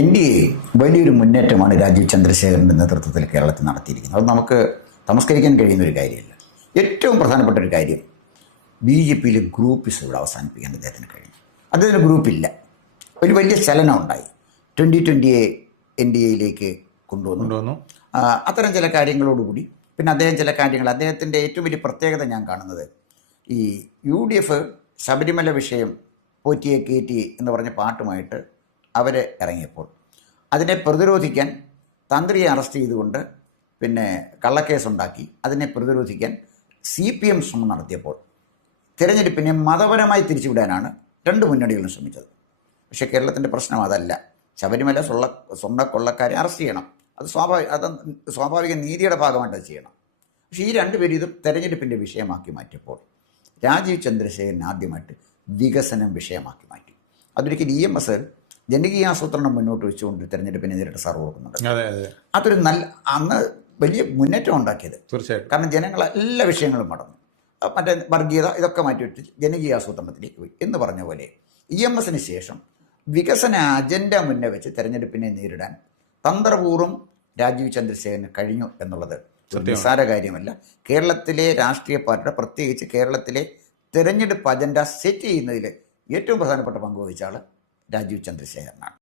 N D A വലിയൊരു മുന്നേറ്റമാണ് രാജീവ് ചന്ദ്രശേഖരൻ്റെ നേതൃത്വത്തിൽ കേരളത്തിൽ നടത്തിയിരിക്കുന്നത്. അത് നമുക്ക് തമസ്കരിക്കാൻ കഴിയുന്ന ഒരു കാര്യമല്ല. ഏറ്റവും പ്രധാനപ്പെട്ട ഒരു കാര്യം, ബി ജെ പിയിലെ ഗ്രൂപ്പിസം ഇവിടെ അവസാനിപ്പിക്കാൻ അദ്ദേഹത്തിന് കഴിഞ്ഞു. അദ്ദേഹത്തിന് ഗ്രൂപ്പില്ല. ഒരു വലിയ ചലനം ഉണ്ടായി. 2020 എൻ ഡി എയിലേക്ക് കൊണ്ടുവന്നു. അത്തരം ചില കാര്യങ്ങളോടുകൂടി പിന്നെ അദ്ദേഹത്തിൻ്റെ ഏറ്റവും വലിയ പ്രത്യേകത ഞാൻ കാണുന്നത്, ഈ UDF ശബരിമല വിഷയം പോറ്റിയെ കയറ്റി എന്ന് പറഞ്ഞ പാട്ടുമായിട്ട് അവർ ഇറങ്ങിയപ്പോൾ അതിനെ പ്രതിരോധിക്കാൻ തന്ത്രിയെ അറസ്റ്റ് ചെയ്തുകൊണ്ട് പിന്നെ കള്ളക്കേസുണ്ടാക്കി അതിനെ പ്രതിരോധിക്കാൻ CPM ശ്രമം നടത്തിയപ്പോൾ തിരഞ്ഞെടുപ്പിനെ മതപരമായി തിരിച്ചുവിടാനാണ് രണ്ട് മുന്നണികളും ശ്രമിച്ചത്. പക്ഷേ കേരളത്തിൻ്റെ പ്രശ്നം അതല്ല. ശബരിമല സ്വർണ്ണക്കൊള്ളക്കാരെ അറസ്റ്റ് ചെയ്യണം, അത് സ്വാഭാവിക നീതിയുടെ ഭാഗമായിട്ട് അത് ചെയ്യണം. പക്ഷേ ഈ രണ്ടുപേരും ഇത് തെരഞ്ഞെടുപ്പിൻ്റെ വിഷയമാക്കി മാറ്റിയപ്പോൾ രാജീവ് ചന്ദ്രശേഖരൻ ആദ്യമായിട്ട് വികസനം വിഷയമാക്കി മാറ്റി. അതൊരിക്കൽ EMS ജനകീയ ആസൂത്രണം മുന്നോട്ട് വെച്ചുകൊണ്ട് തെരഞ്ഞെടുപ്പിനെ നേരിട്ട് സാർ ഓർക്കുന്നുണ്ട്. അതൊരു അന്ന് വലിയ മുന്നേറ്റം ഉണ്ടാക്കിയത്. തീർച്ചയായിട്ടും. കാരണം ജനങ്ങൾ എല്ലാ വിഷയങ്ങളും മടങ്ങും, മറ്റേ വർഗീയത ഇതൊക്കെ മാറ്റിവിട്ട് ജനകീയ ആസൂത്രണത്തിലേക്ക് പോയി എന്ന് പറഞ്ഞ പോലെ EMSന് ശേഷം വികസന അജണ്ട മുന്നേ വെച്ച് തെരഞ്ഞെടുപ്പിനെ നേരിടാൻ തന്ത്രപൂർവ്വം രാജീവ് ചന്ദ്രശേഖരന് കഴിഞ്ഞു എന്നുള്ളത് നിസ്സാര കാര്യമല്ല. കേരളത്തിലെ രാഷ്ട്രീയ പാർട്ടിയുടെ, പ്രത്യേകിച്ച് കേരളത്തിലെ തെരഞ്ഞെടുപ്പ് അജണ്ട സെറ്റ് ചെയ്യുന്നതിൽ ഏറ്റവും പ്രധാനപ്പെട്ട പങ്ക് വഹിച്ച ആൾ രാജീവ് ചന്ദ്രശേഖരനാണ്.